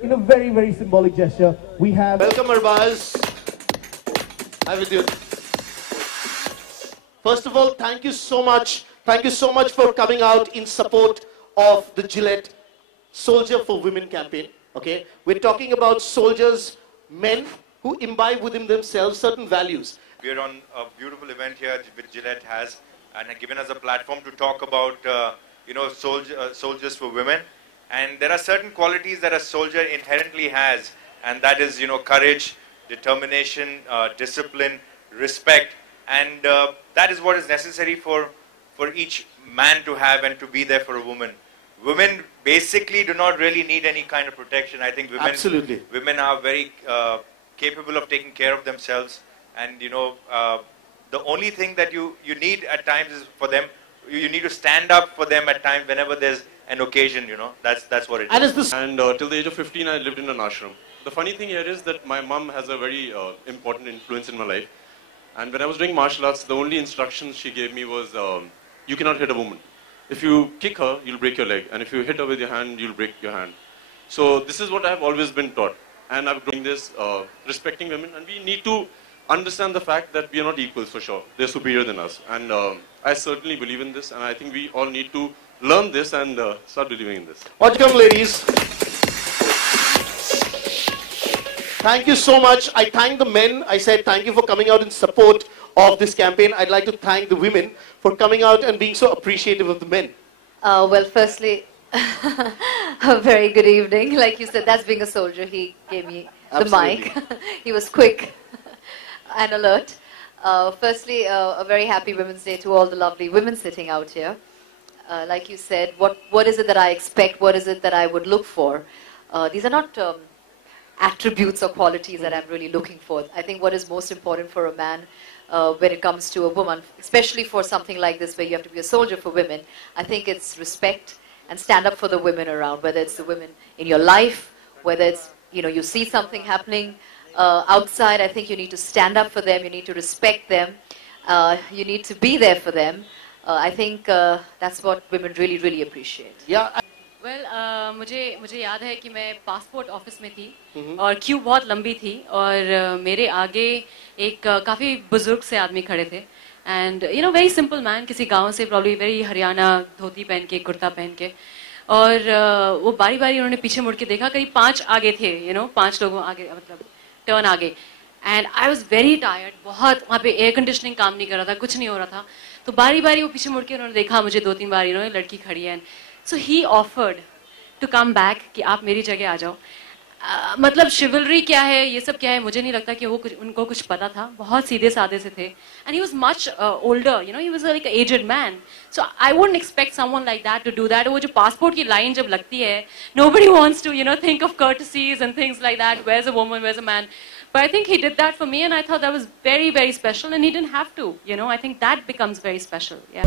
in a very, very symbolic gesture, we have... Welcome, Arbaz. Hi with you. First of all, thank you so much. Thank you so much for coming out in support of the Gillette Soldier for Women campaign. Okay, we're talking about soldiers, men who imbibe within themselves certain values. We're on a beautiful event here which Gillette has and given us a platform to talk about, soldiers for women. And there are certain qualities that a soldier inherently has, and that is, courage, determination, discipline, respect, and that is what is necessary for each man to have and to be there for a woman. Women basically do not really need any kind of protection. I think women are very capable of taking care of themselves, and the only thing that you need at times is for them, you need to stand up for them at times whenever there's an occasion, that's what it is. And till the age of 15 I lived in an ashram. The funny thing here is that my mom has a very important influence in my life, and when I was doing martial arts, the only instructions she gave me was you cannot hit a woman. If you kick her, you'll break your leg, and if you hit her with your hand, you'll break your hand. So this is what I have always been taught, and I've grown this respecting women, and we need to understand the fact that we are not equals for sure. They're superior than us, and I certainly believe in this, and I think we all need to learn this and start believing in this. Welcome, ladies. Thank you so much. I thank the men. I said thank you for coming out in support of this campaign. I'd like to thank the women for coming out and being so appreciative of the men. Well, firstly, a very good evening. Like you said, that's being a soldier. He gave me the mic. He was quick and alert. Firstly, a very happy Women's Day to all the lovely women sitting out here. Like you said, what is it that I expect? What is it that I would look for? These are not attributes or qualities that I'm really looking for. I think what is most important for a man when it comes to a woman, especially for something like this where you have to be a soldier for women, I think it's respect and stand up for the women around, whether it's the women in your life, whether it's, you see something happening outside. I think you need to stand up for them, you need to respect them, you need to be there for them. I think that's what women really, really appreciate. Yeah. Well, मुझे याद है कि मैं passport office में थी और Q बहुत लंबी थी और मेरे आगे एक काफ़ी बुजुर्ग से आदमी खड़े थे एंड वेरी सिंपल मैन, किसी गांव से, प्रॉब्ली वेरी हरियाणा, धोती पहन के, कुर्ता पहन के, और वो बारी बारी उन्होंने पीछे मुड़ के देखा, करीब 5 आगे थे, 5 लोगों आगे, मतलब टर्न आगे, and I was very tired, बहुत, वहाँ पे एयर कंडीशनिंग काम नहीं कर रहा था, कुछ नहीं हो रहा था, तो बारी बारी वो पीछे मुड़ के उन्होंने देखा मुझे 2-3 बार, लड़की खड़ी है, so he offered to come back कि आप मेरी जगह आ जाओ. मतलब शिवलरी क्या है, ये सब क्या है, मुझे नहीं लगता कि उनको कुछ पता था. बहुत सीधे साधे से थे, and he was much older, he was like aged man. So I wouldn't expect someone like that to do that. वो जो पासपोर्ट की लाइन जब लगती है, nobody wants to think of courtesies and things like that, where's a woman, where's a man, but I think he did that for me, and I thought that was very, very special, and he didn't have to. I think that becomes very special. Yeah.